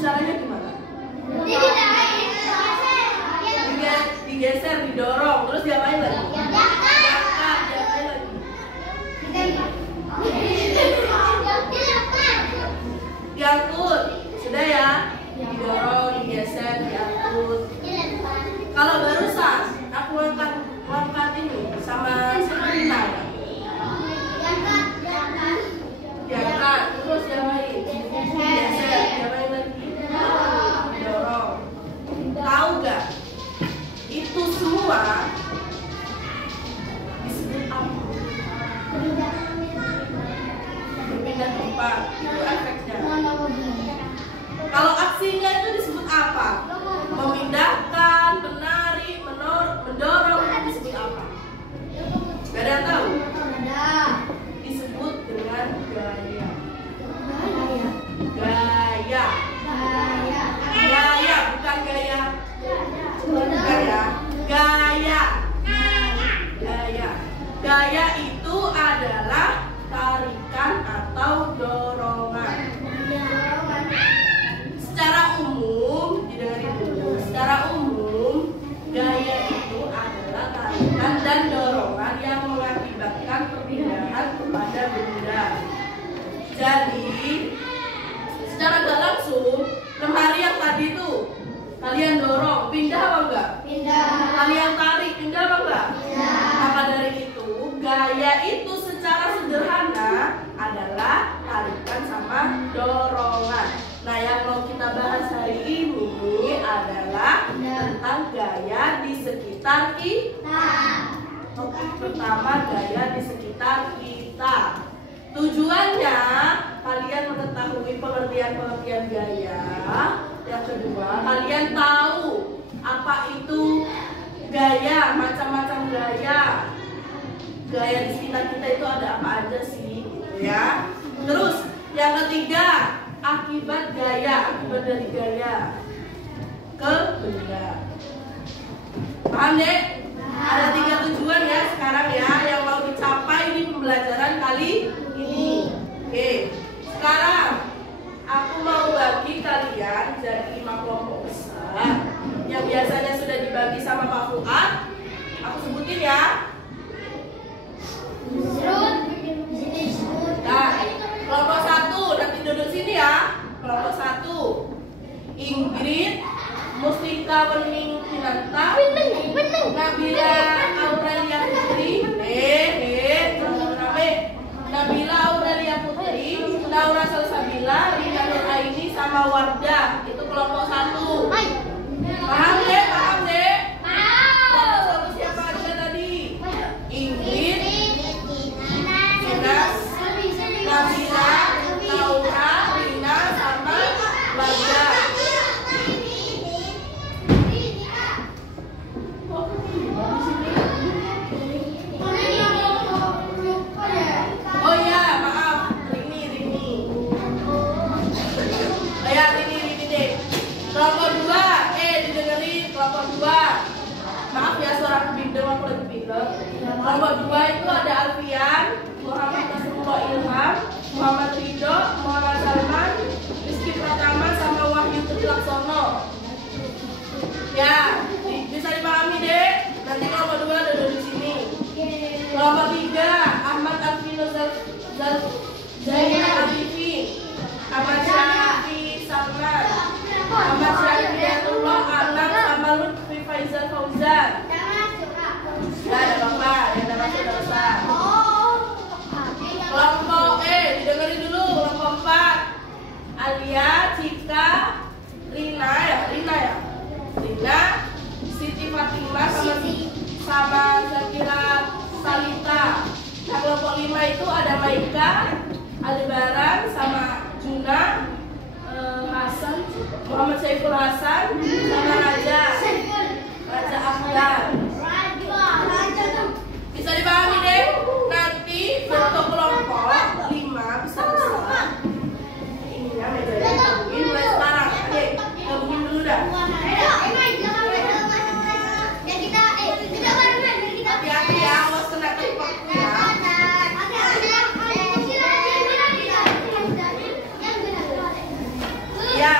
caranya gimana? Digeser, didorong, terus diapain lagi? Diapain lagi? Diangkut, sudah ya? Didorong, digeser, diangkut. Kalau barusan aku angkat ini sama Rina, diangkat, terus diapain? Digeser, diapain lagi? Didorong. Tahu gak? Itu semua disebut apa? Berpindah tempat, itu efeknya. Kalau aksinya itu disebut apa? Memindahkan, menarik, mendorong, itu disebut apa? Gak ada yang tahu? Disebut dengan gaya. Gaya. Gaya, bukan gaya. Gaya itu adalah tarikan atau dorongan. Secara umum, didengarin dulu. Secara umum, gaya itu adalah tarikan dan dorongan yang mengakibatkan perpindahan kepada benda. Jadi, secara gak langsung, lemari yang tadi itu kalian dorong, pindah apa enggak? Pindah. Kalian tarik, pindah apa enggak? Pindah. Maka dari itu, gaya itu secara sederhana adalah tarikan sama dorongan. Nah, yang mau kita bahas hari ini adalah tentang gaya di sekitar kita. Topik pertama, gaya di sekitar kita. Tujuannya, kalian mengetahui pengertian-pengertian gaya. Yang kedua, kalian tahu apa itu gaya, macam-macam gaya. Gaya di sekitar kita itu ada apa aja sih, gitu ya. Terus, yang ketiga, akibat gaya, akibat dari gaya ke benda. Paham dek? Ada 3 tujuan ya sekarang ya yang mau dicapai di pembelajaran kali ini. Oke, sekarang aku mau bagi kalian jadi 5 kelompok besar yang biasanya sudah dibagi sama Pak Fuad. Aku sebutin ya. Nah, kelompok 1 nanti duduk sini ya. Kelompok 1 Ingrid Mustika Wening Pinanta, Nabila Aurelia Putri, Nabila Aurelia Putri, Laura Salsabila, Rina Nur Aini sama Wardah. Itu kelompok 1. Paham deh? Paham deh? Kelompok 1 siapa aja tadi? Ingrid, Inas, Nabila, Laura, Rina sama Wardah. Oh ya, maaf, Rini. Oh ya, Rini deh. Kelompok 2, didengerin kelompok 2. Maaf ya, suara aku bindeng, aku lagi bindeng. Kelompok 2 itu ada Alfian, Muhammad Nasrullah Ilham, Muhammad Ridho, Muhammad Salman, Rizky Pratama sama Wahyu Trilaksono. Ya, bisa dipahami deh. Nanti kelompok 2 ada di sini. Kelompok 3, Ahmad Alvino Zainal Arifin, Ahmad Syafi Salman, Ahmad Syafi Yatullah Anak sama Lutfi Faizal Fauzan. Ya, ada bapak, yang ada masuk ada besar. Kelompok didengerin dulu. Kelompok 4, Alia, Cika, Rina, Siti Fatimah sama Zakira Salita. Nah, kelompok 5 itu ada Maika, Aldebaran sama Juna, Hasan, Muhammad Saiful Hasan sama Raja Akbar. Bisa dipahami deh. Nanti bentuk kelompok 5 bisa besar. Ini ya mejanya gabungin mulai sekarang. Oke, gabungin dulu dah. Hati-hati ya, awas kena klipotku ya. Ya.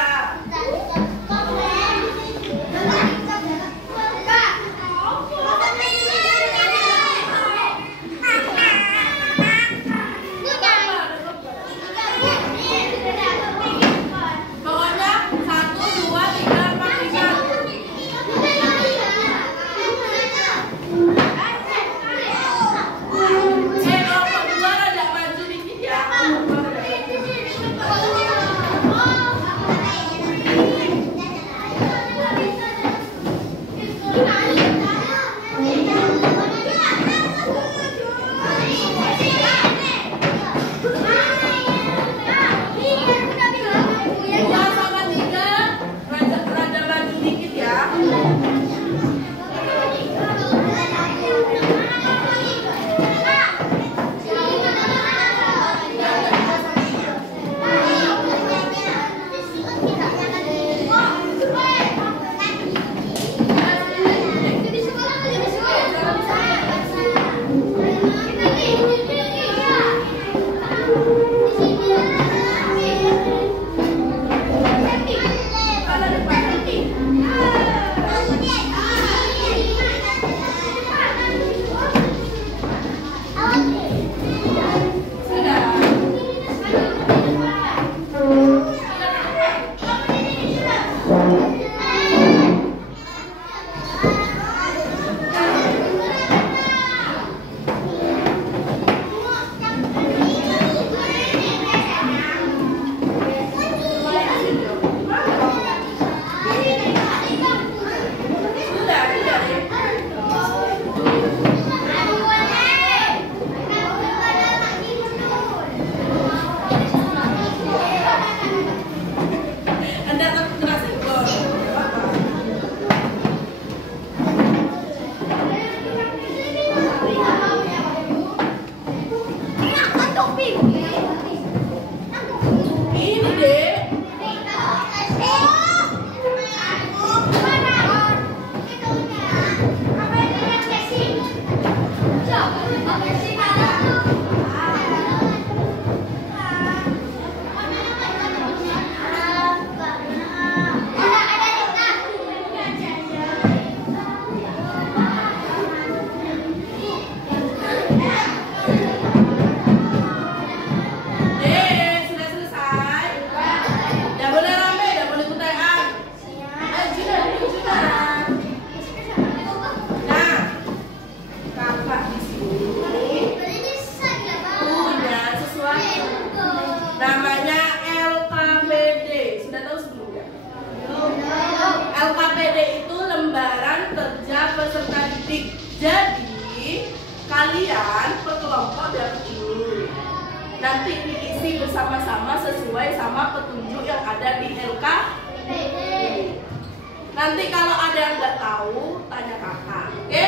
Nanti kalau ada yang nggak tahu, tanya kakak. Oke?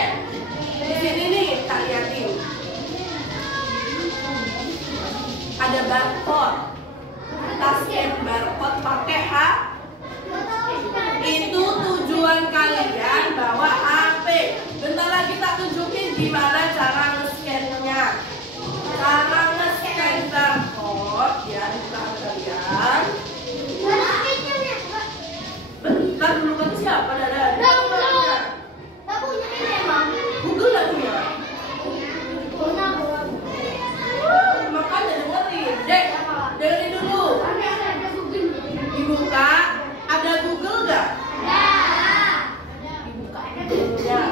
Di sini nih, tak liatin. Ada barcode. Kita scan barcode pakai itu tujuan kalian bawa HP. Bentar lagi tak tunjukin gimana cara nge-scan-nya. Cara nge-scan barcode ya, bentar kalian. Bentar dulu, kan siapa Dada? Google nggak punya? Makanya dengerin. Dek, dengerin dulu. Dibuka. Ada Google nggak? Dibuka. Ya.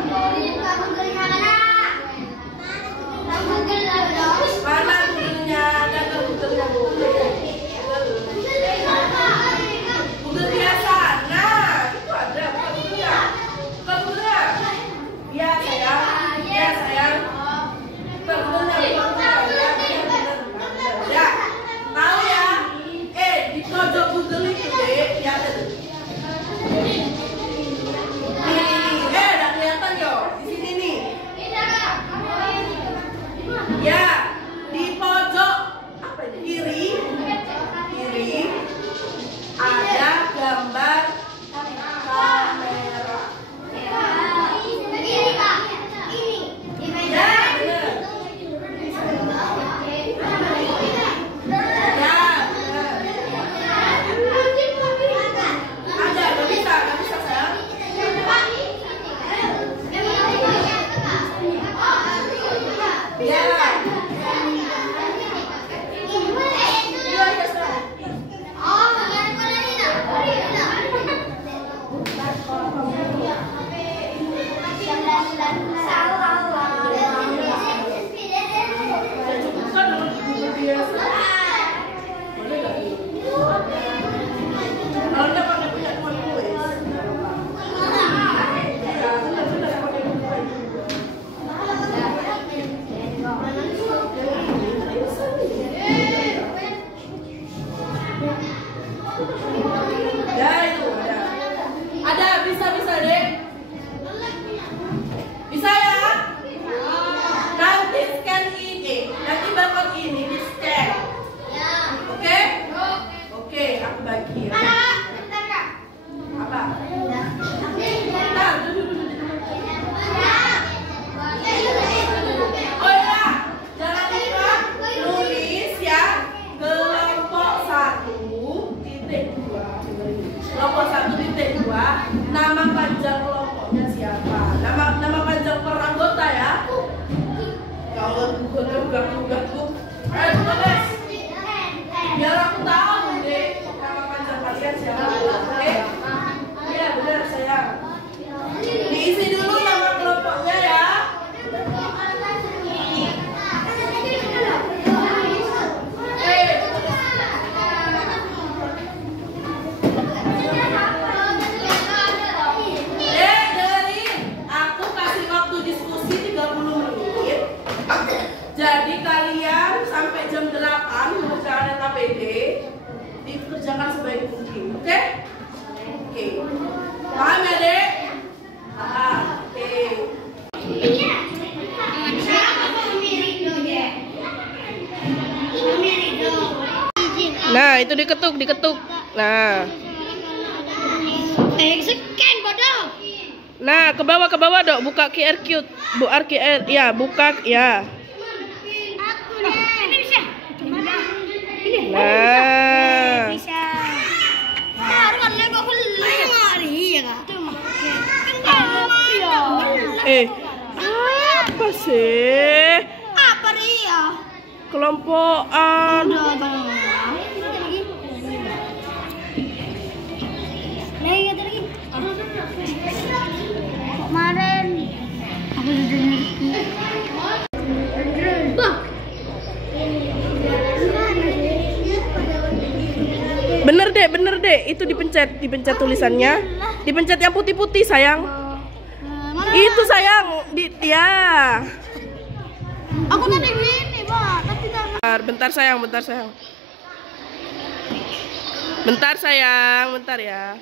Mana Google-nya? Ada Google-nya, Bu. Google biasa. Nah, itu ada. Bukan Google-nya. Bukan Google-nya. Ya, sayang. Ya, sayang. Bukan Google-nya. Ya, tahu ya? Di pojok Google itu deh, ya ada tuh. Udah kelihatan yo, di sini nih. Ya, di pojok apa ini? Kiri ada gambar kamera. Ya, bener. Nama panjang kelompoknya siapa? Nama panjang per anggota ya? Kalau bukan tuh. Tulis. Biar aku tahu deh nama panjang kalian siapa. Oke? Iya benar sayang. Diisi dulu nama kelompoknya ya. Jadi kalian sampai jam 8 mengerjakan KPD dikerjakan sebaik mungkin, oke? Oke. Paham ya, Dek? Paham. Oke. Nah, itu diketuk. Nah. Scan bodoh. Nah, ke bawah, Dok. Buka QR code. QR, ya, buka ya. Nah, Bisa. apa sih? Apa Ria? Kelompokan. Kemarin aku sudah Bener deh, itu dipencet tulisannya, dipencet yang putih-putih sayang. Itu sayang, ya. Aku tadi gini, Pak, tapi bentar sayang. Bentar sayang, bentar ya.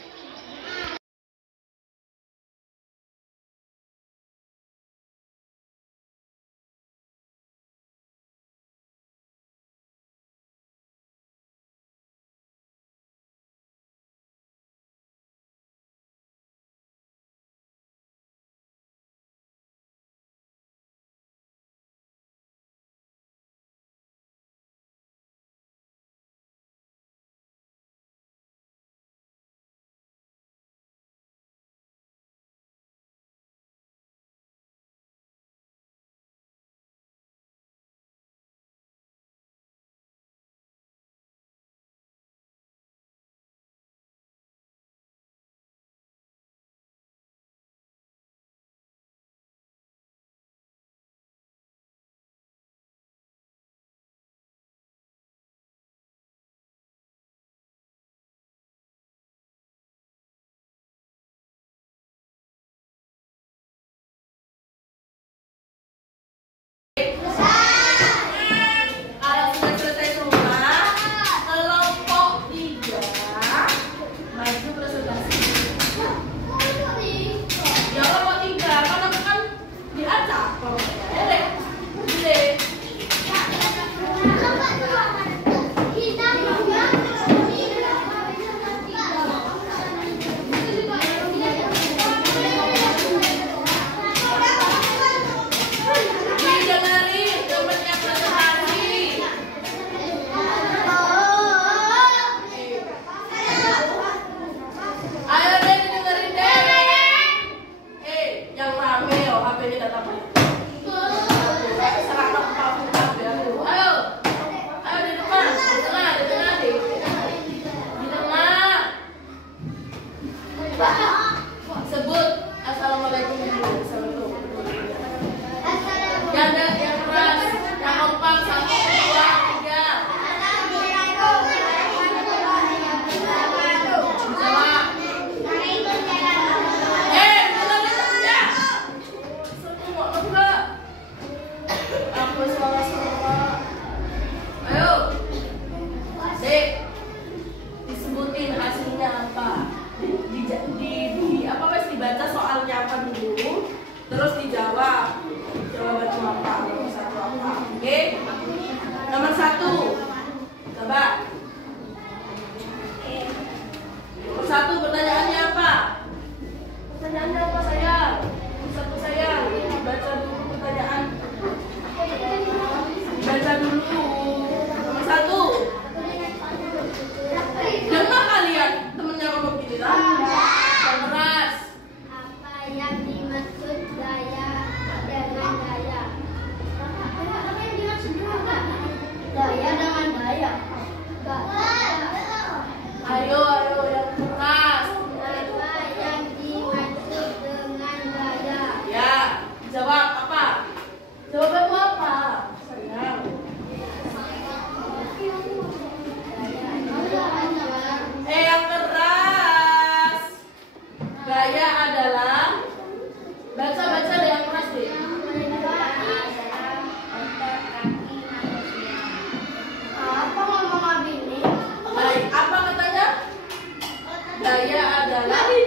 Gaya adalah Oke.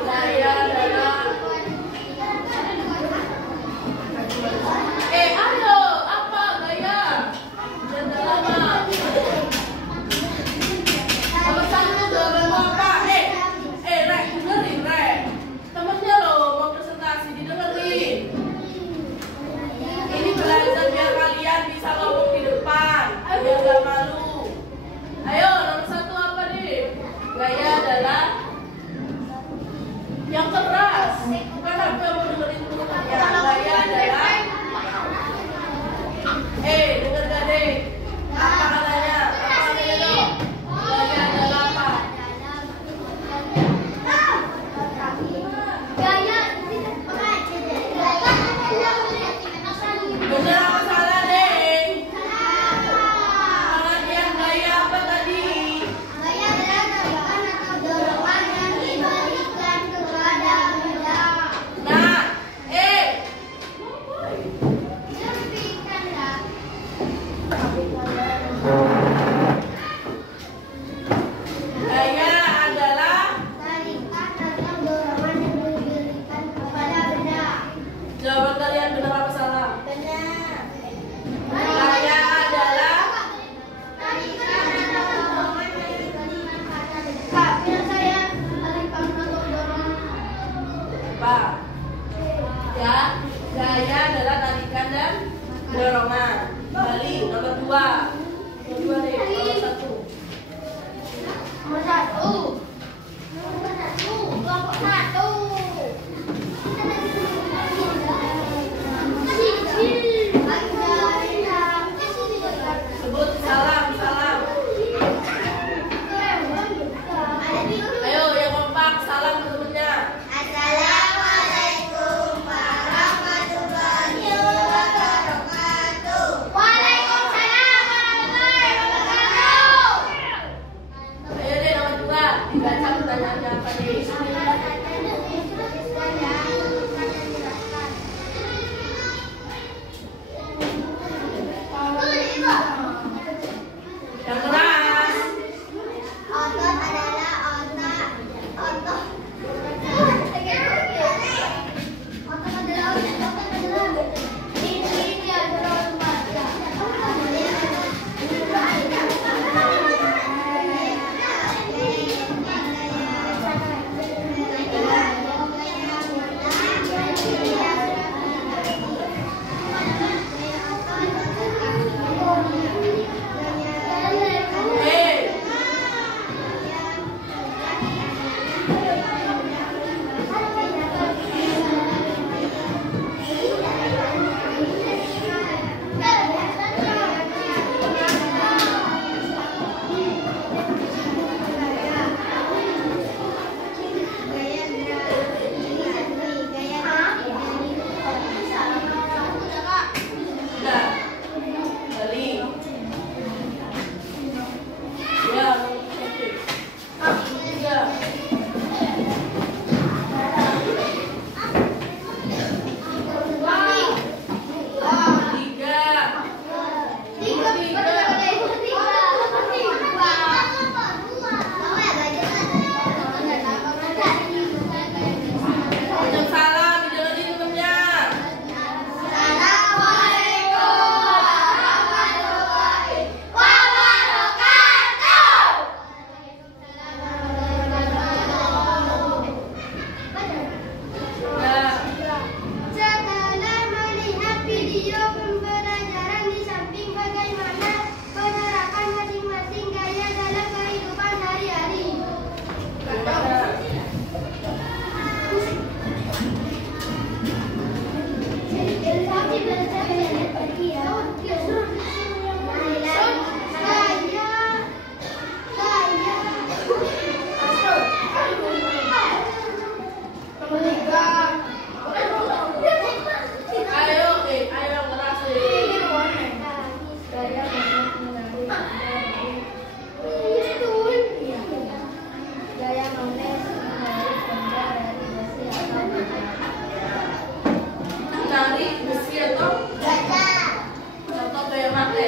Gaya adalah ayo, apa gaya? Jangan lama. Nomor 1 jawabanmu apa? Rek, dengerin, Rek. Temennya loh mau presentasi, didengerin. Ini belajar biar kalian bisa ngomong di depan, biar gak malu. Ayo, nomor 1 apa nih? Gaya adalah yang keras. Bukan aku yang mau dengerin temennya. Gaya adalah denger gak deh? Apa katanya? Apa katanya dong? Gaya adalah apa? Bener apa salah deh? Pengertian gaya apa tadi? Nah, gaya adalah jawaban kalian benar apa salah? Gaya adalah apa? Ya, gaya adalah tarikan dan dorongan. Kembali nomor 2. Nomor 2 deh, nomor 1. Nomor 1. Kelompok 1. Sebut salam. Ayo yang kompak salam ke temennya. Assalamualaikum warahmatullahi wabarakatuh. Waalaikumsalam warahmatullahi wabarakatuh. Ayo deh nomor 2.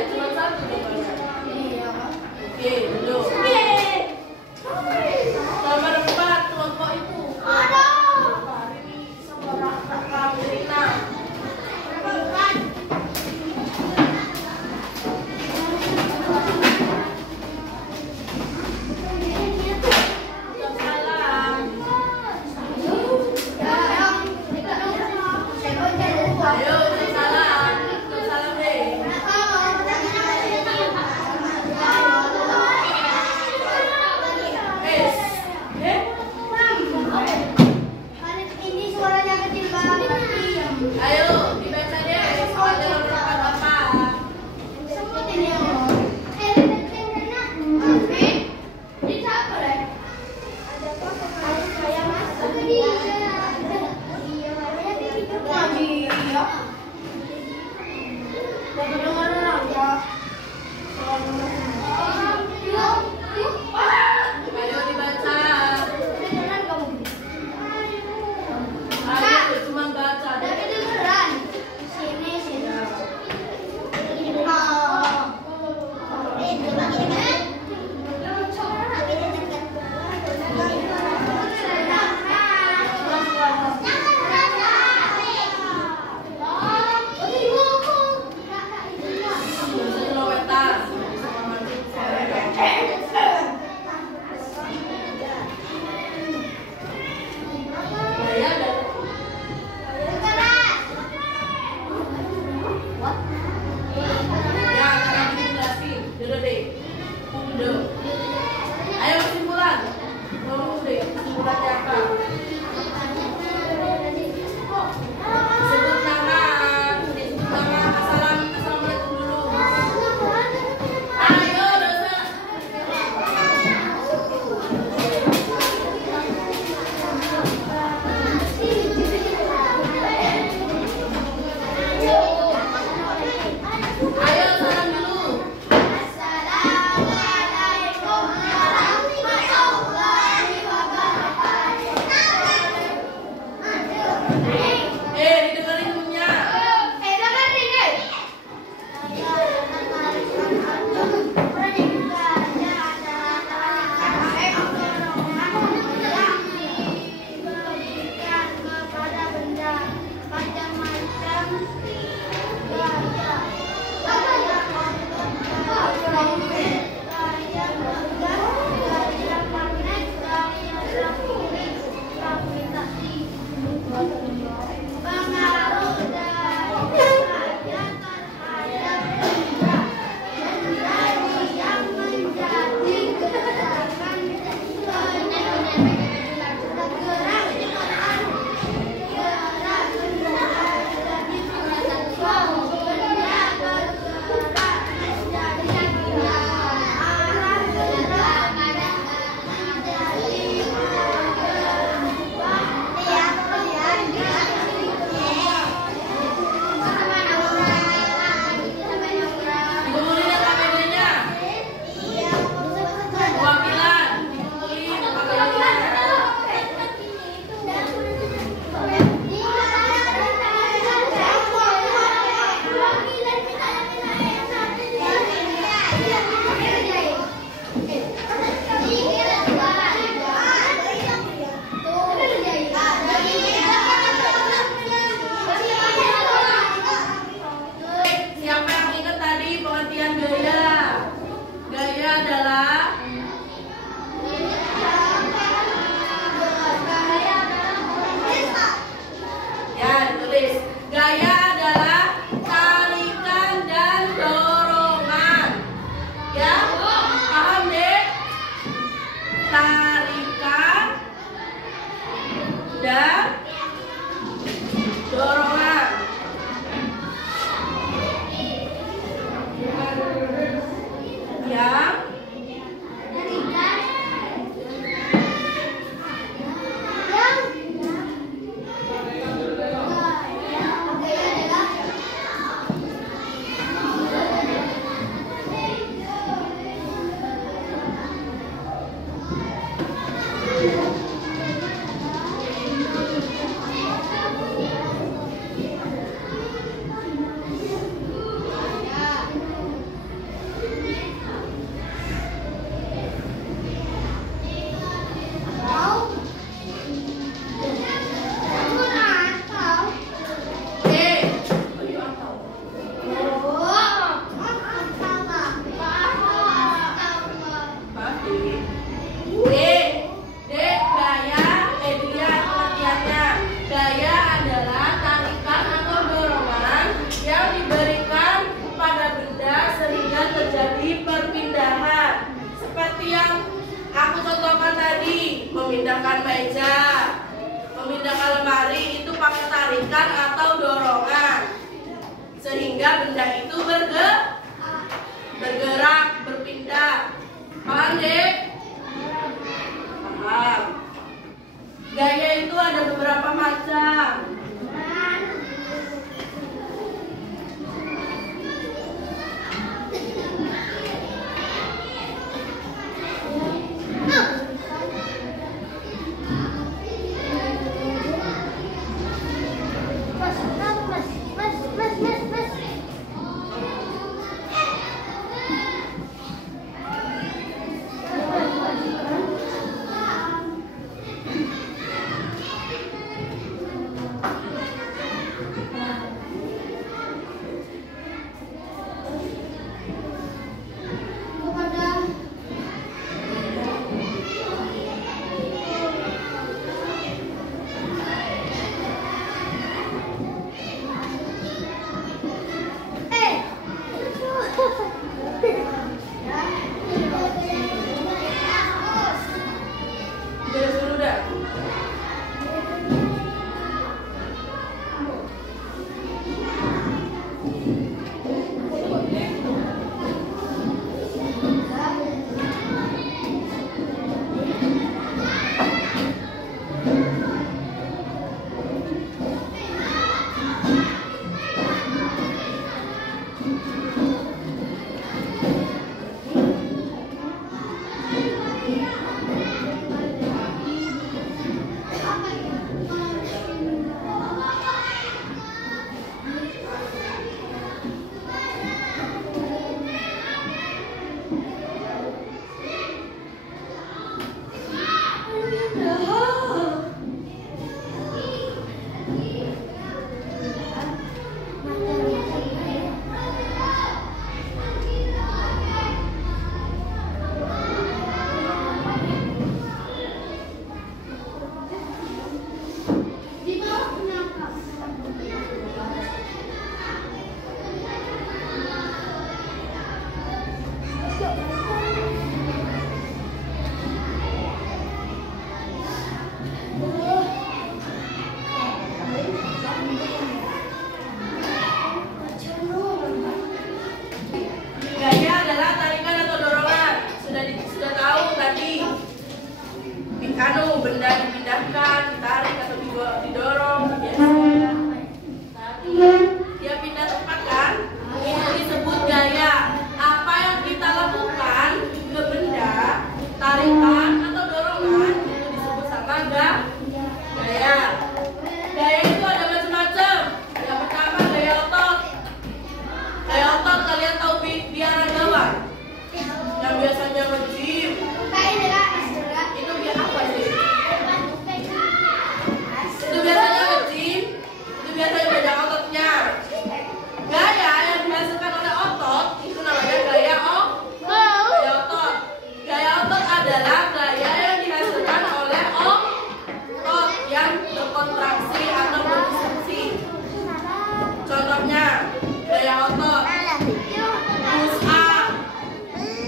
cuma satu jawabannya. Oke, duduk. Nomor 4 kelompok itu. Hari ini sama Kak Rina. Ayo, salam. Salam deh. Ini suaranya kecil banget. Ayo, dibaca deh. Soalnya nomor 4 apa? Sebutin ya. Ini siapa deh? Ada apa? Saya masuk ke dia. Iya, namanya Bibi juga. Iya. Dapat dengar aja. Ayo dibaca. Beneran kamu? Ayo, cuma baca deh. Tapi beneran. Sini, sini. Coba gini kan? Kilometer. Gaya dan ya, karena dijelasin. Duduk deh. Duduk. Ayo kesimpulan. Ngomong deh, kesimpulannya apa? Sebut nama. Disebut nama. Assalamualaikum dulu. Ayo, dosa. Ayo, salam dulu. Assalamualaikum warahmatullahi wabarakatuh. Didengerin punya. Dengerin deh. Kepada benda macam-macam pengaruh dari cahaya terhadap benda yang menjadi gerakan Dikumpulin yang KPD-nya. Perwakilan. Dikumpulin KPD-nya. Siapa yang ingat tadi pengertian gaya? Gaya adalah ya, tulis. Gaya adalah tarikan dan dorongan. Ya, paham deh? Tarikan dan dorongan. Yang memindahkan meja, memindahkan lemari itu pakai tarikan atau dorongan, sehingga benda itu bergerak, berpindah. Paham, Dek? Paham. Gaya itu ada beberapa macam. Benda dipindahkan, ditarik atau didorong, biasanya. Tapi dia pindah tempat kan? Itu disebut gaya. Apa yang kita lakukan ke benda, tarikan atau dorongan, itu disebut sama gaya. Gaya itu ada macam-macam. Yang pertama gaya otot. Gaya otot kalian tahu biaragawan yang biasanya nge-gym. Itu biar apa sih? Itu biasanya nge-gym, itu biasanya banyak ototnya. Gaya yang dihasilkan oleh otot itu namanya gaya otot. Gaya otot adalah gaya yang dihasilkan oleh otot yang berkontraksi atau berdiskusi. Contohnya gaya otot push up,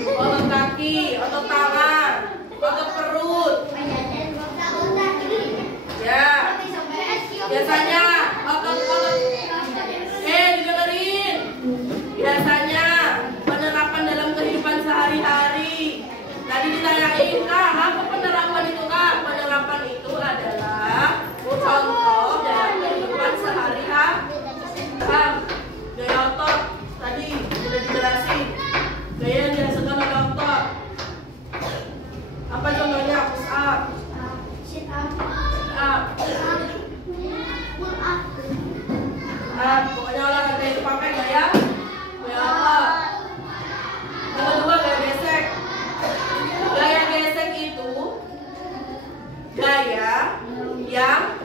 otot kaki, otot tangan, otot perut. Ya, biasanya otot-otot didengerin. Biasanya penerapan dalam kehidupan sehari-hari. Tadi ditanyain, Kak, apa penerapan itu, Kak? Penerapan itu adalah contoh dalam kehidupan sehari-hari. Gaya otot tadi sudah dijelasin. Gaya yang dihasilkan oleh otot. Apa contohnya? Push up, sit up, pokoknya olahraga itu pakai gaya otot. Yang kedua gaya gesek. Gaya gesek itu gaya yang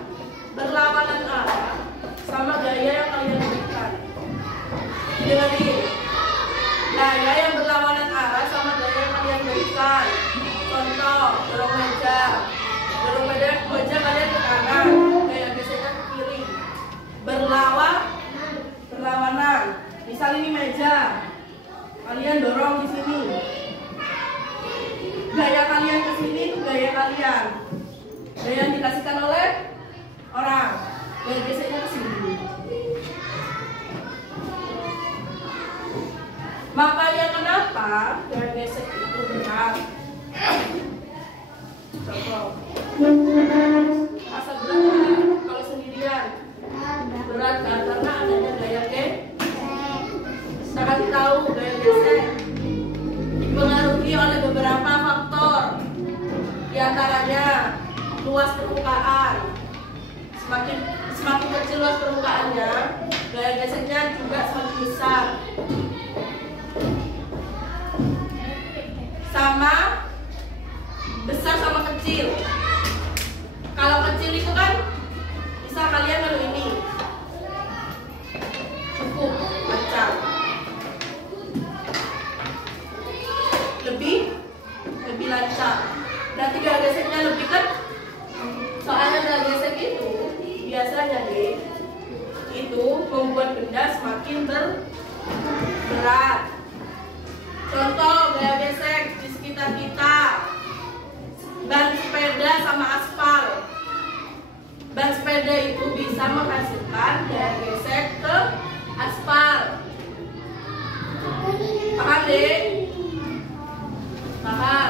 berlawanan arah sama gaya yang kalian berikan. Dengerin. Gaya yang berlawanan arah sama gaya yang kalian berikan. Contoh, dorong meja. Dorong meja kalian ke kanan, gaya geseknya ke kiri. Berlawanan. Misal ini meja, kalian dorong di sini. Gaya kalian ke sini itu gaya kalian. Gaya yang dikasihkan oleh orang. Gaya geseknya ke sini. Makanya kenapa gaya gesek itu berat? Contoh. Asa berat kalau sendirian. Berat kan karena adanya gaya gesek. Saya kasih tahu gaya gesek dipengaruhi oleh beberapa faktor. Di antaranya luas permukaan. Semakin kecil luas permukaannya, gaya geseknya juga semakin besar. Sama besar sama kecil. Kalau kecil itu kan bisa kalian lalu ini cukup lancar. Lebih lancar. Berarti gaya geseknya lebih kan? Soalnya gaya gesek itu biasanya deh itu membuat benda semakin berat. Contoh gaya gesek di sekitar kita, ban sepeda sama aspal. Ban sepeda itu bisa menghasilkan gaya gesek ke aspal. Paham deh? Paham?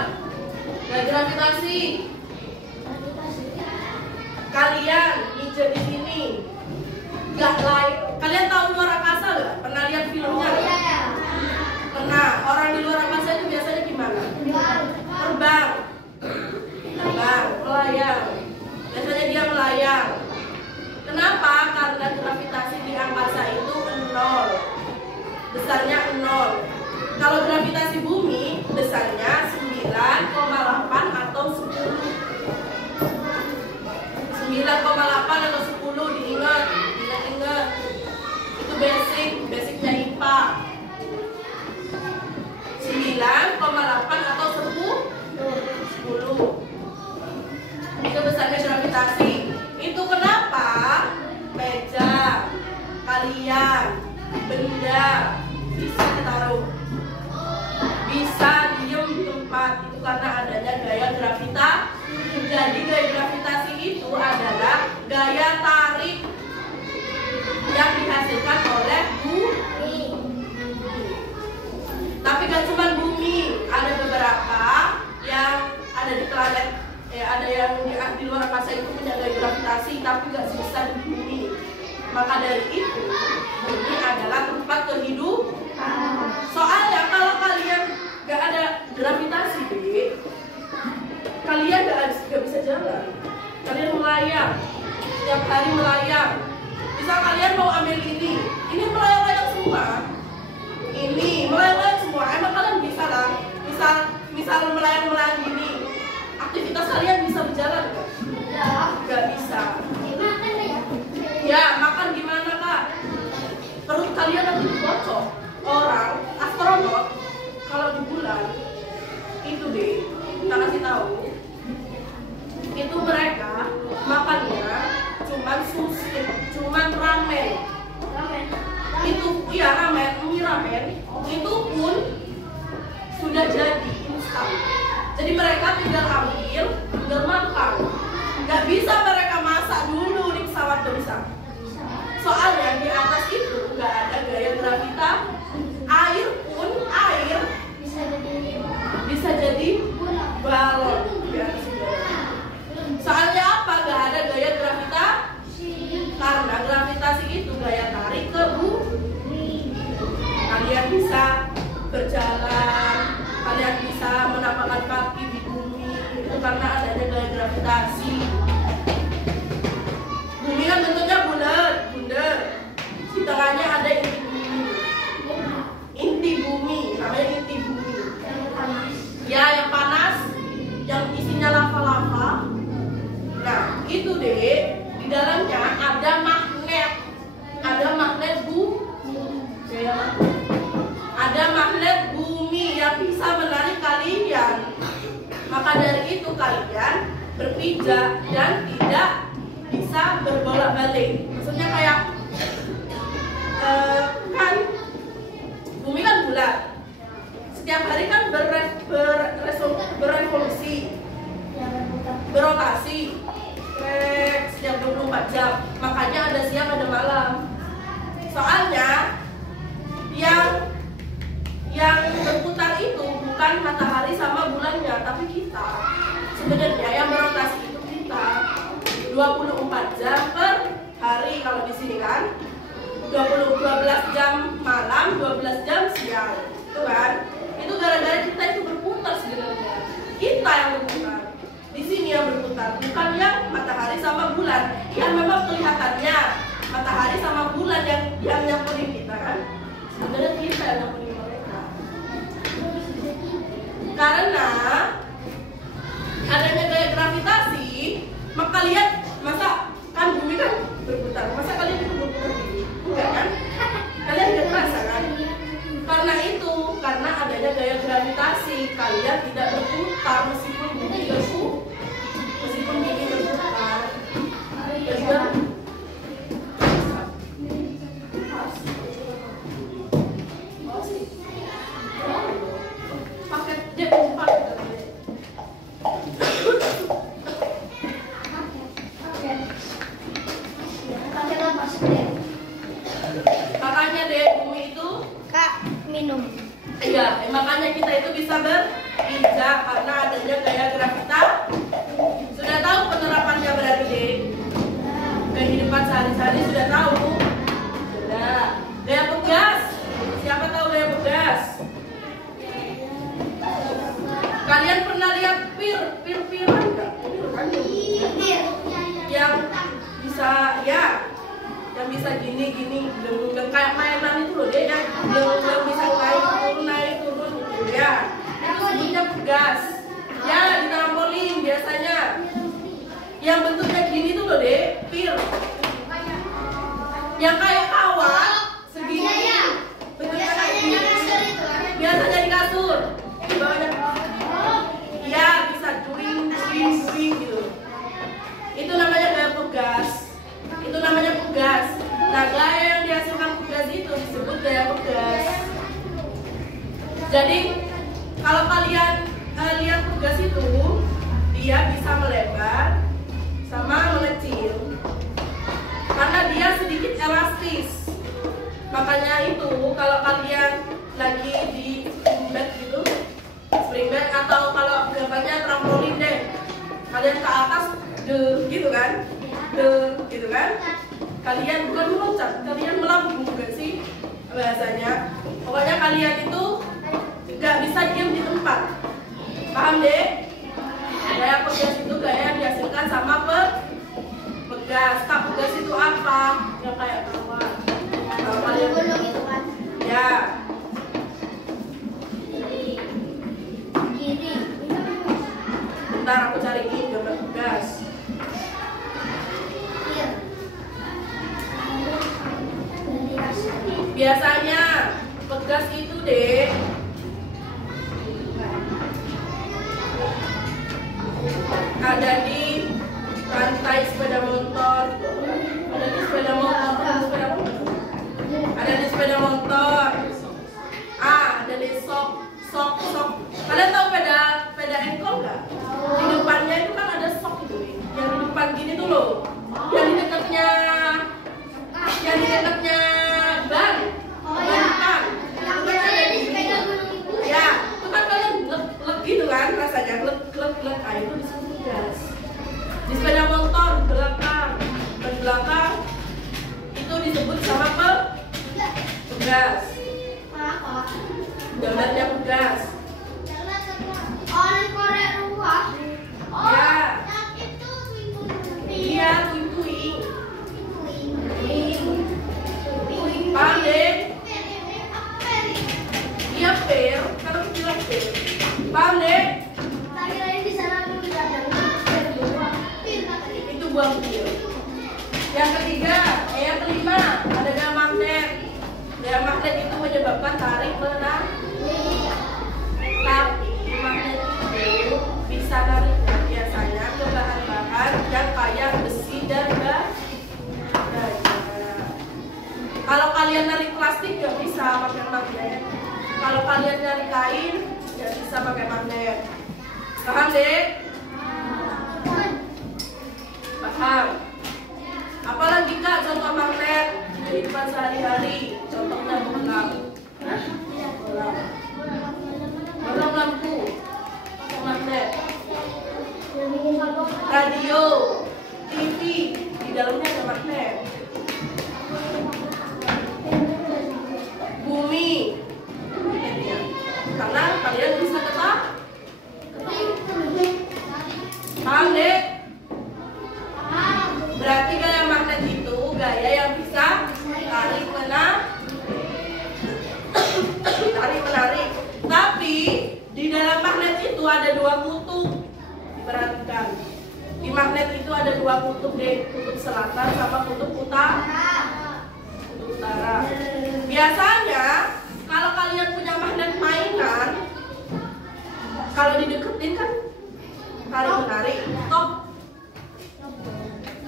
Gaya gravitasi. Kalian nginjek di sini, nggak lain. Kalian tahu luar angkasa nggak? Pernah lihat filmnya? Pernah. Orang di luar angkasa itu biasanya gimana? Terbang, melayang. Biasanya dia melayang. Kenapa? Karena gravitasi di angkasa itu 0. Besarnya 0. Kalau gravitasi bumi besarnya 9,8 atau 10. 9,8 atau 10 diingat. Itu basicnya IPA. 9,8 atau 10. Itu besarnya gravitasi. Itu kenapa meja, kalian, benda bisa ditaruh, bisa diem di tempat. Itu karena adanya gaya gravitasi. Jadi gaya gravitasi itu adalah gaya tarik yang dihasilkan oleh bumi. Tapi gak cuma bumi, ada beberapa yang ada di planet, ada yang di luar angkasa itu punya gaya gravitasi, tapi gak sebesar di bumi. Maka dari itu, bumi adalah tempat kehidupan. Soalnya kalau kalian gak ada gravitasi, kalian gak bisa jalan. Kalian melayang, setiap hari melayang. Misal kalian mau ambil ini melayang-layang semua. Ini melayang-layang semua. Emang kalian bisa lah. Misal melayang-melayang gini, aktivitas kalian bisa berjalan nggak? Gak bisa. Ya, makan gimana kak? Perut kalian nanti bocor. Orang astronot kalau di bulan itu deh, kita kasih tahu, itu mereka makannya cuman sushi, cuman ramen. Itu iya ramen, mie ramen itu pun sudah jadi instan. Jadi mereka tinggal ambil, tinggal makan. Nggak bisa mereka masak dulu di pesawat, nggak bisa. Soalnya di atas itu nggak ada gaya gravitasi. Air pun bisa jadi balon di atas udara. Soalnya apa? Nggak ada gaya gravitasi. Karena gravitasi itu gaya tarik ke bumi. Kalian bisa berjalan, kalian bisa menapakkan kaki di bumi. Itu karena adanya gaya gravitasi. Bumi kan bentuknya bulat, bundar. Di tengahnya ada inti bumi. Inti bumi, namanya inti bumi. Ya, yang panas, yang isinya lava-lava. Nah, itu deh, di dalamnya ada magnet. Ada magnet bumi. Ada magnet bumi yang bisa menarik kalian. Maka dari itu kalian berpijak dan tidak bisa berbolak-balik. Maksudnya kayak kan bumi kan bulat. Setiap hari kan berevolusi, berotasi. setiap 24 jam. Makanya ada siang ada malam. Soalnya yang berputar itu bukan matahari sama bulannya, tapi kita. Sebenarnya yang berotasi itu kita. 24 jam per hari kalau di sini kan. 12 jam malam, 12 jam siang. Itu kan? Itu gara-gara kita itu berputar sebenarnya. Kita yang berputar. Di sini yang berputar, bukan yang matahari sama bulan. Yang memang kelihatannya matahari sama bulan yang nyamperin kita kan. Sebenarnya kita yang nyamperin mereka. Karena adanya gaya gravitasi, maka lihat masa kan bumi kan berputar. Masa kalian itu berputar gini? Enggak kan? Kalian tidak merasa kan? Karena itu, karena adanya gaya gravitasi, kalian tidak berputar meskipun bumi berputar. Meskipun bumi berputar. Paket D4. Makanya deh bumi itu Kak, minum. iya, makanya kita itu bisa berpijak karena adanya gaya gravitasi. Sudah tahu penerapannya berarti deh. Kehidupan sehari-hari sudah tahu. Sudah. Gaya pegas. Siapa tahu gaya pegas? Kalian pernah lihat pir-piran enggak? Yang bisa ya, yang bisa gini kayak mainan itu loh deh, yang bisa naik turun gitu ya. Itu sebutnya pegas. Ya di trampolin biasanya. Yang bentuknya gini tuh loh deh, pir. Yang kayak kawat segini. Bentuknya kayak gini. Biasanya di kasur. Di bawahnya. Ya bisa cuing gitu. Itu namanya gaya pegas. Itu namanya pegas. Nah, gaya yang dihasilkan pegas itu disebut gaya pegas. Jadi, kalau kalian lihat pegas itu, dia bisa melebar sama mengecil. Karena dia sedikit elastis. Makanya itu, kalau kalian lagi di spring bed atau kalau gambarnya trampolin deh, kalian ke atas, gitu kan? Gitu kan? Kalian bukan meloncat, kalian melambung juga sih bahasanya. Pokoknya kalian itu nggak bisa diam di tempat. Paham deh? Gaya pegas itu gaya yang dihasilkan sama pegas. Kak, pegas itu apa? Yang kayak kawat. Kalau kalian itu kan. ya. Kiri. Bentar aku cariin gambar pegas. Biasanya pegas itu deh ada di rantai sepeda motor, ada di sepeda motor, ada di sok. Kalian tahu sepeda engkol nggak? Di depannya itu kan ada sok itu, yang di depan gini tuh loh, yang di dekatnya ban. Ya, itu kan kalian lek gitu kan rasanya, lek. Ah, itu disebut pegas. Di sepeda motor belakang itu disebut sama pegas. Gambarnya pegas. Korek ruah. Ya. Yang itu Iya, puing. Paham deh? Iya, per. Kalau kita bilang per. Paham deh? Itu buang pil. Yang ketiga, yang kelima, ada gaya magnet. Gaya magnet itu menyebabkan tarik menarik. Tapi magnet itu bisa narik biasanya ke bahan-bahan yang kayak besi dan baja. Kalau kalian narik plastik nggak bisa pakai magnet. Kalau kalian narik kain nggak bisa pakai magnet. Paham deh? Paham? paham. Apalagi Kak contoh magnet di kehidupan sehari-hari? Contohnya bohlam. Bohlam lampu, magnet. Radio, TV, di dalamnya ada magnet. Bumi, magnetnya. Karena kalian bisa ketarik. Paham dek? Berarti gaya magnet itu gaya yang bisa tarik menarik. Tapi di dalam magnet itu ada dua kutub. Perhatikan. Di magnet itu ada dua kutub deh, kutub selatan sama kutub utara. Biasanya kalau kalian punya magnet mainan, kalau dideketin kan tarik menarik, top.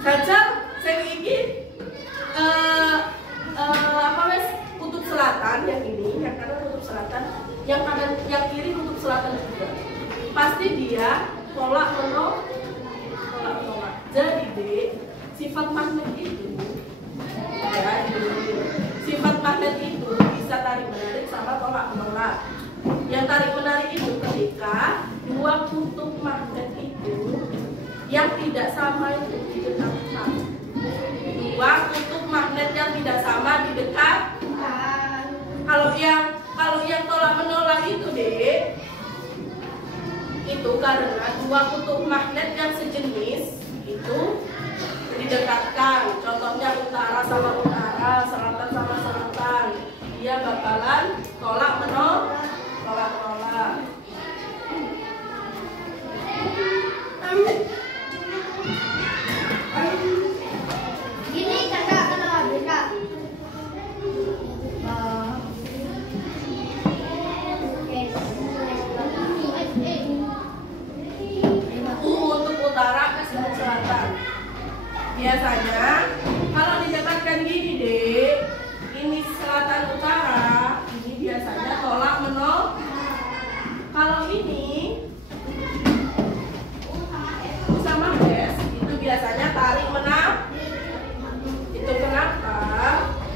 Kacar, saya ingin kutub selatan yang ini, yang kanan kutub selatan, yang kiri kutub selatan juga. Pasti dia tolak menolak. Jadi sifat magnet itu, sifat magnet itu bisa tarik menarik sama tolak menolak. Yang tarik menarik itu ketika dua kutub magnet itu yang tidak sama itu didekatkan. Dua kutub magnet yang tidak sama didekatkan. Kalau yang tolak menolak itu deh, itu karena dua kutub magnet yang sejenis itu didekatkan. Contohnya utara sama utara, selatan sama selatan, dia bakalan tolak menolak. Gini kakak kena habis kak. Untuk utara ke selatan. Biasanya kalau didekatkan gini deh, ini selatan utara, ini biasanya tolak menolak. Kalau ini sama es, itu biasanya tarik menarik. Itu kenapa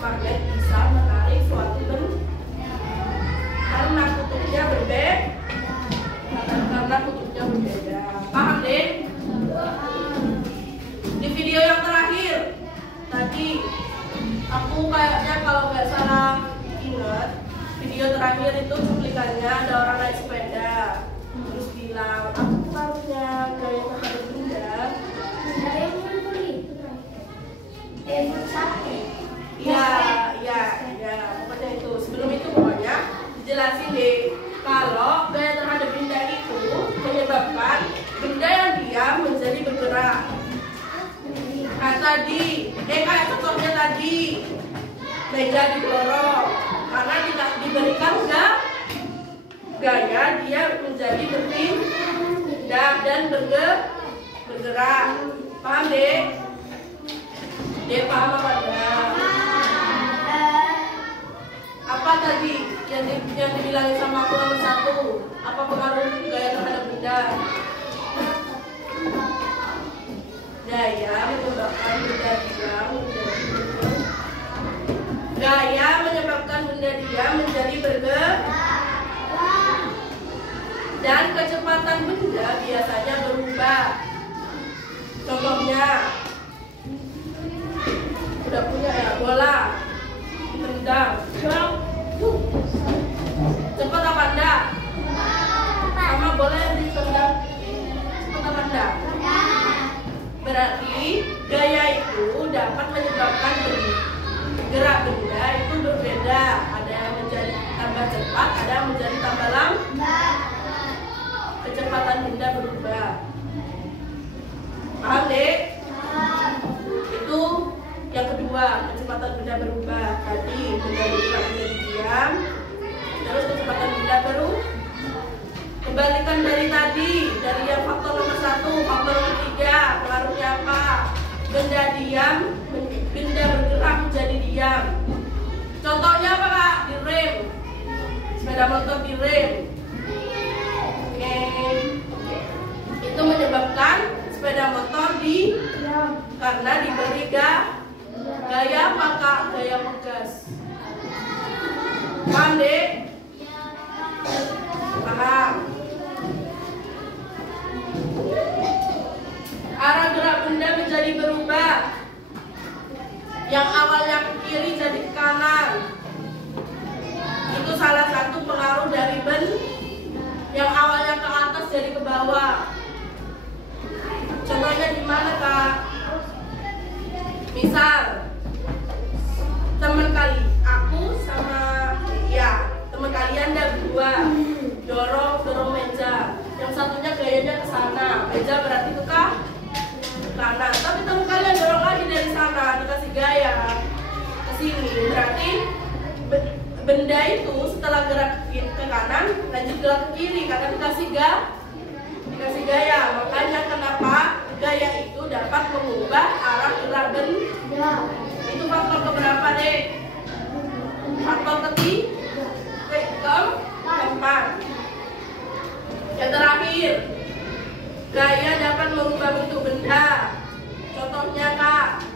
magnet bisa menarik suatu benda? Karena kutubnya berbeda. Paham deh? Di video yang terakhir tadi aku kayaknya kalau nggak salah ingat, video terakhir itu cuplikannya ada orang naik sepeda terus bilang aku taruhnya gaya terhadap benda. Iya, pokoknya itu. Sebelum itu pokoknya dijelasin deh kalau gaya terhadap benda itu menyebabkan benda yang diam menjadi bergerak. Kayak contohnya tadi meja didorong karena tidak diberikan gaya dia menjadi berpindah dan bergerak. Paham deh? Dia paham apa enggak? Apa tadi yang dibilangin sama aku nomor 1? Apa pengaruh gaya terhadap benda? Gaya menyebabkan benda diam menjadi bergerak. Dan kecepatan benda biasanya berubah. Contohnya, udah punya ya bola, tendang, cepat apa enggak? Sama bola yang ditendang, cepat apa enggak? Berarti gaya itu dapat menyebabkan gerak benda itu berbeda. Ada yang menjadi tambah cepat, ada yang menjadi tambah lambat. Kecepatan benda berubah. Paham dek? Itu yang kedua, kecepatan benda berubah. Tadi benda bergerak menjadi diam, terus kecepatan benda berubah. Kembalikan dari tadi, dari yang faktor nomor 1, faktor nomor 3, pengaruhnya apa? Benda diam, benda bergerak menjadi diam. Contohnya apa kak? Di rem, sepeda motor di rem. Oke. Itu menyebabkan sepeda motor diam. Karena diberi gaya maka gaya pegas. Paham, Dek? Paham. Arah gerak benda menjadi berubah. Yang awalnya ke kiri jadi ke kanan. Itu salah satu pengaruh dari yang awalnya ke atas jadi ke bawah. Contohnya di mana, Kak? Misal teman aku sama teman kalian ada berdua dorong meja. Yang satunya gayanya ke sana, meja berarti ke kanan. Tapi teman kalian dorong lagi dari sana, dikasih gaya ke sini. Berarti benda itu setelah gerak ke kanan lanjut gerak ke kiri karena dikasih gaya. Makanya kenapa gaya itu dapat mengubah arah gerak benda. Itu faktor keberapa, Dek? Faktor keempat. Yang terakhir, gaya dapat mengubah bentuk benda. Contohnya, Kak,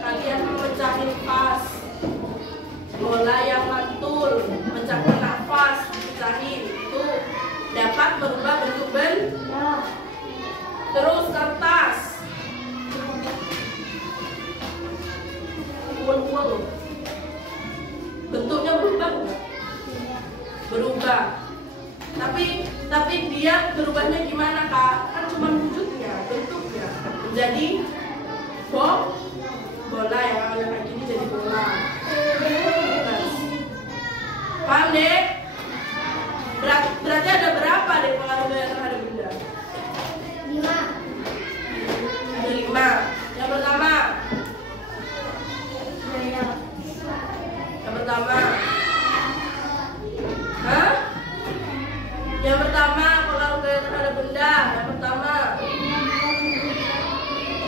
kalian memecahin vas, bola yang mantul, pecahkan nafas, pecahin, itu dapat merubah bentuk benda. Terus kertas, bentuknya berubah nggak? Berubah. Tapi dia berubahnya gimana, Kak? Kan cuma wujudnya, bentuknya menjadi bola yang kayak gini jadi bola. Paham, Dek? Berarti ada berapa, Dek, pengaruh gaya terhadap benda? 5. Ada 5. Yang pertama. Yang pertama pengaruh gaya terhadap benda. Yang pertama,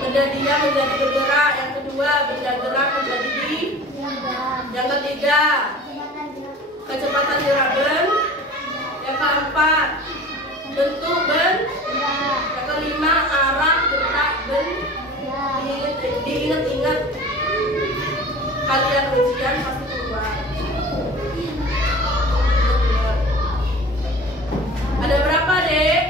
benda diam menjadi bergerak. Yang kedua, benda gerak menjadi diam. Yang ketiga, kecepatan gerak benda. Yang keempat, bentuk benda. Yang kelima, arah gerak benda. Diingat-ingat, kalian ujian pasti keluar. Ada berapa, Dek?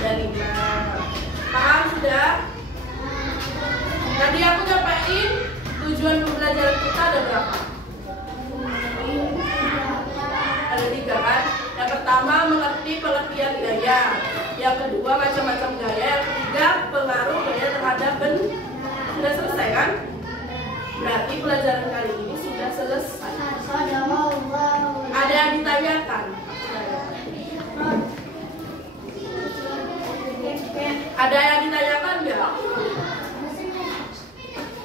Ada 5. Paham sudah? Tadi aku nyampain tujuan pembelajaran kita ada berapa? Ada 3, kan? Yang pertama, mengerti pengertian gaya. Yang kedua, macam-macam gaya. Yang ketiga, pengaruh gaya terhadap benda. Sudah selesai, kan? Berarti pelajaran kali ini sudah selesai. Ada yang ditanyakan? Ada yang ditanyakan nggak?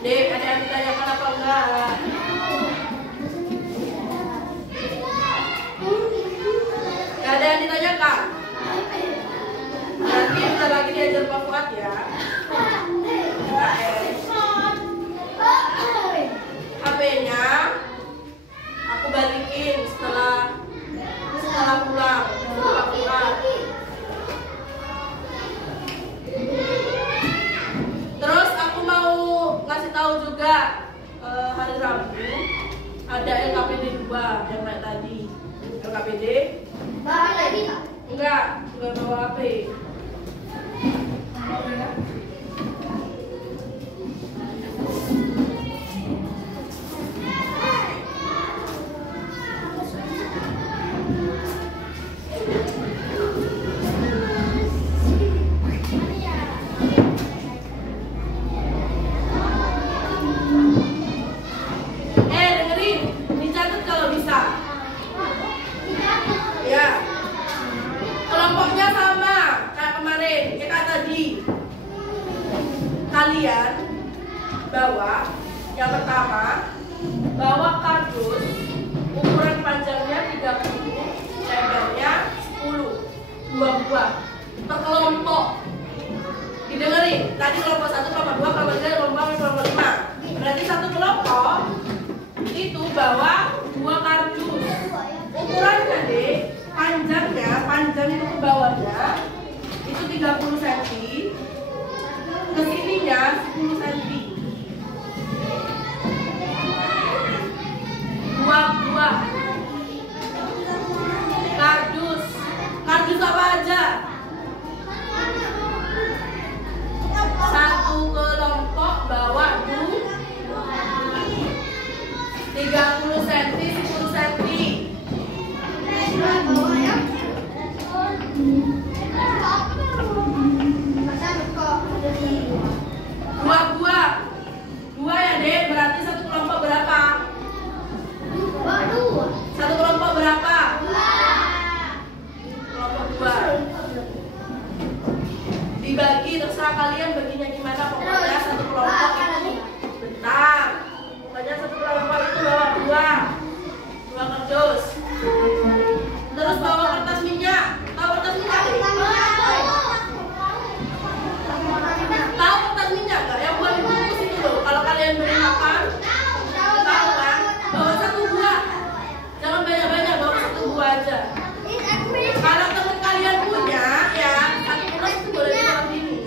Dek, ada yang ditanyakan apa enggak? Gak ada yang ditanyakan? Nanti kita lagi diajar Pak Fuad ya. HP-nya aku balikin setelah pulang. Terus aku mau ngasih tahu juga hari Rabu ada LKPD 2 yang kayak tadi. LKPD Bawa lagi, Kak? enggak bawa HP. Kalian bawa yang pertama, bawa kardus ukuran panjangnya 30, lebarnya 10, 2 buah per kelompok. Didengerin, tadi kelompok 1, kelompok 2, kelompok 3, kelompok 4, kelompok 5. Berarti satu kelompok itu bawa 2 kardus. Ukurannya, Dek, panjang itu ke bawahnya itu 30 cm. Kesininya 10 10 cm. 2 buah kardus. Kardus apa aja? 1 kelompok bawa 30 cm, 10 cm. 2 buah. 2 ya, Dek. Berarti 1 kelompok berapa? 1 kelompok berapa? Kelompok 2. Dibagi, terserah kalian baginya gimana. Pokoknya 1 kelompok itu bentar. Pokoknya 1 kelompok itu bawa 2 kardus. Terus bawa kertas minyak. Tahu kertas minyak? Tahu kertas minyak nggak? Yang buat dibungkus itu loh. Kalau kalian beli makan, tahu kan? Bawa 1 buah. Jangan banyak-banyak, bawa 1 buah aja. Kalau teman kalian punya, ya 1 kelas itu boleh ditaruh sini.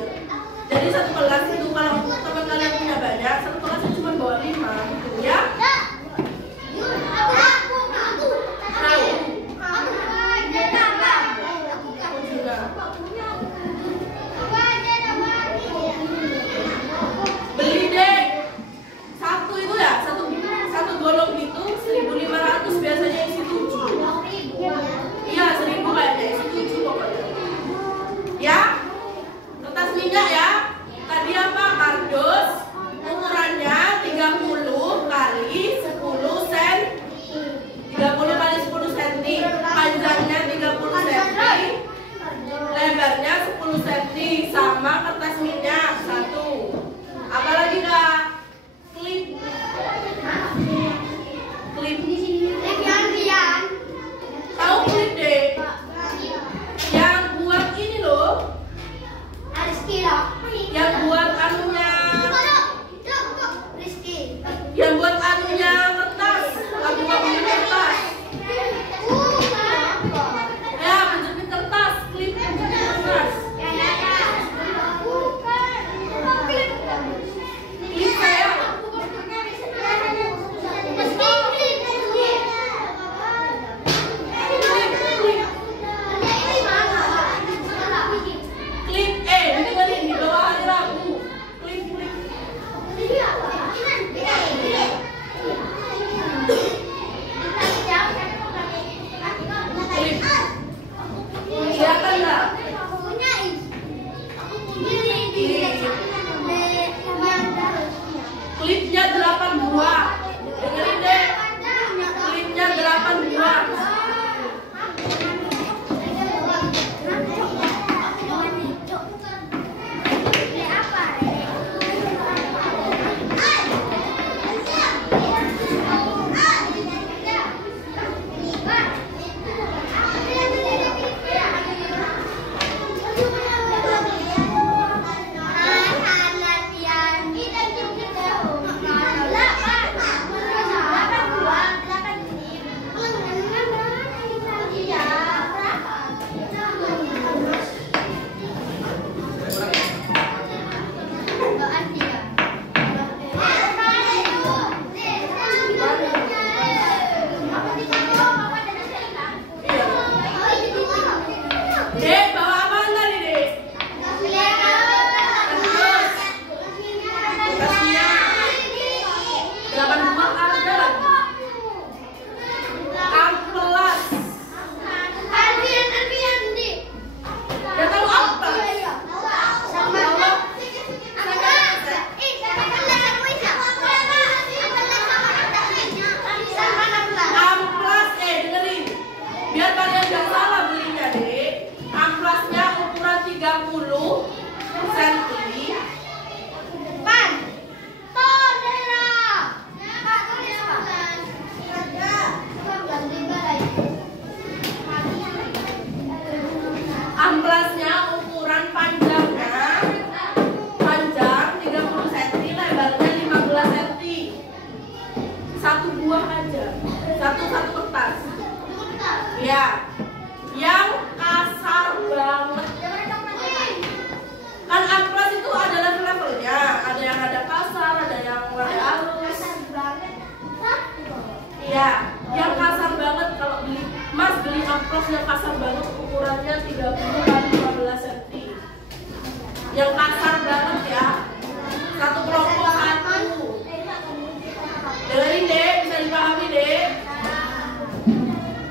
Jadi 1 kelas itu kalau teman kalian punya banyak, 1 kelas itu cuma bawa 5, gitu ya. Tahu? Aku juga. Beli deh. 1 itu ya, 1 golong itu 1.500, biasanya isi 7. Iya, 1.000 kayaknya, isi 7 pokoknya. Ya, kertas minyak ya. Tadi apa? Kardus. Ukurannya 30 kali 10 cm. 30 kali 10 cm. Panjangnya 30 cm. Lebarnya 10 cm. Sama kertas minyak 1. Apalagi Kak? Klip. Tahu klip deh? Yang buat ini loh. Yang buat anunya. Yang buat anunya kertas. Lagu kertas. Ya, menjepit kertas. Klip menjepit kertas. Klip saya. Klip dengerin di bawah hari Rabu. Klip. Kelihatan nggak? Klipnya 8 buah. Dengerin deh. Klipnya 8 buah. Ya, yang kasar banget. Kan amplas itu amplas yang kasar banget, ukurannya 30 kali 15 cm. Yang kasar banget ya. Satu kelompok satu. Dengerin deh, bisa dipahami deh.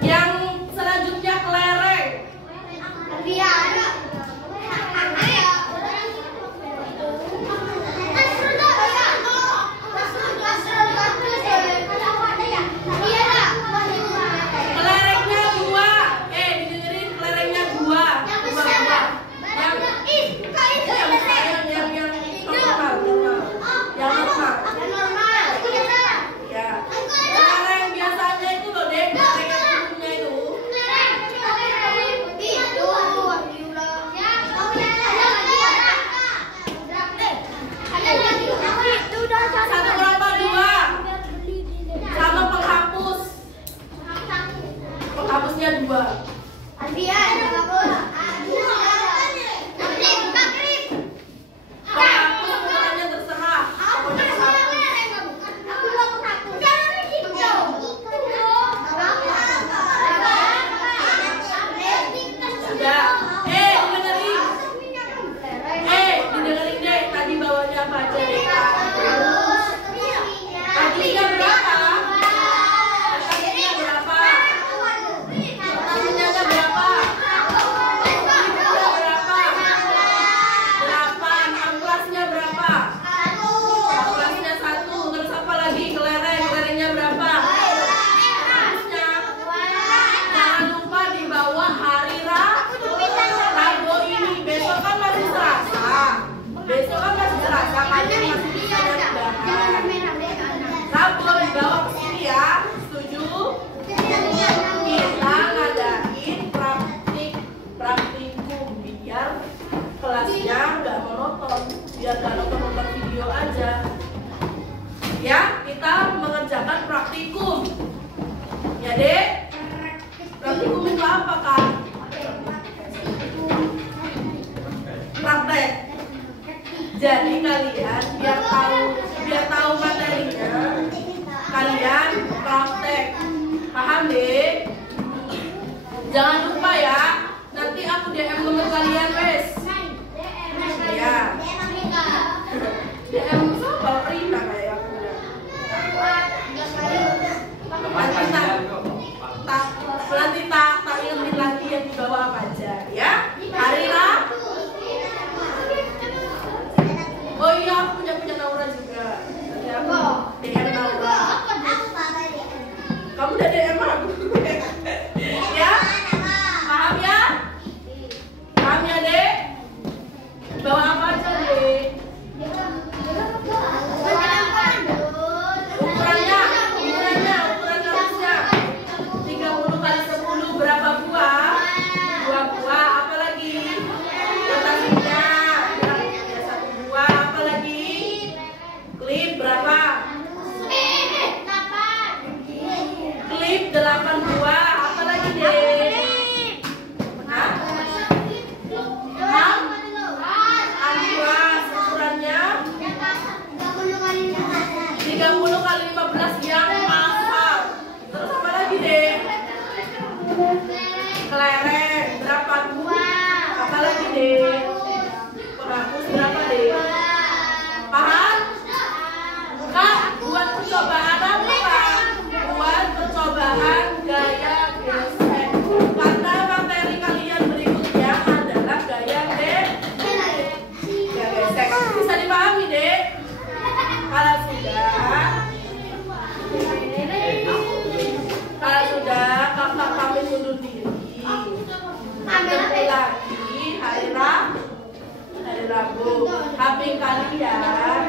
Yang selanjutnya kelereng. Kelerengnya dua. Didengerin, kelerengnya dua. Yang normal. Ya. Kelereng biasanya itu loh deh, kelereng yang umumnya itu. Satu berapa dua? Sama penghapus. Penghapusnya dua. Penghapus ukurannya terserah. Pokoknya penghapus. Sudah. Didengerin deh. Tadi bawanya apa aja deh? Tadinya berapa? Tadinya berapa? Tadinya berapa? Berapa? 8. Amplasnya berapa? Amplasnya 1. Terus apa lagi? Kelerengnya berapa? Amplasnya. Jangan lupa dibawa hari Rabu ini. Besok kan masih Selasa. Kalian masih bisa rebahan. Rabu dibawa ke sini ya. Setuju? Kita ngadain praktikum biar kelasnya nggak monoton, biar nggak nonton video aja. Ya, kita mengerjakan praktikum. Ya dek, praktikum itu apa kak? Praktek. Jadi kalian biar tahu materinya, kalian praktek. Paham deh? Jangan lupa ya, nanti aku DM nomor kalian wes. Ya. DM siapa? Rina kayak aku udah. Nanti tak ingetin lagi yang dibawa apa aja ya. Hari Rabu. Oh iya, aku punya Naura juga. Nanti aku DM Naura. Kamu udah DM aku. Ya? Paham ya? Paham ya, Dek? Bawa apa aja, Dek? Ukuran harusnya 30 kali 10 berapa buah? 2 buah. Apa lagi? Rotasinya 1 buah. Apa lagi? Klip berapa? Klip 8 buah. Apa lagi, Dek? Amplas ukurannya 30 kali 15 yang pasar. Terus apa lagi, Dek? Kelereng berapa buah? Apa lagi, Dek? Penghapus berapa, Dek? Paham? Kak, buat percobaan apa, Kak? Buat percobaan gaya gesek. Karena materi kalian berikutnya adalah gaya gesek. Bisa dipahami, Dek? Kalau sudah, kakak pamit undur diri. Ketemu lagi hari Rabu. HP kalian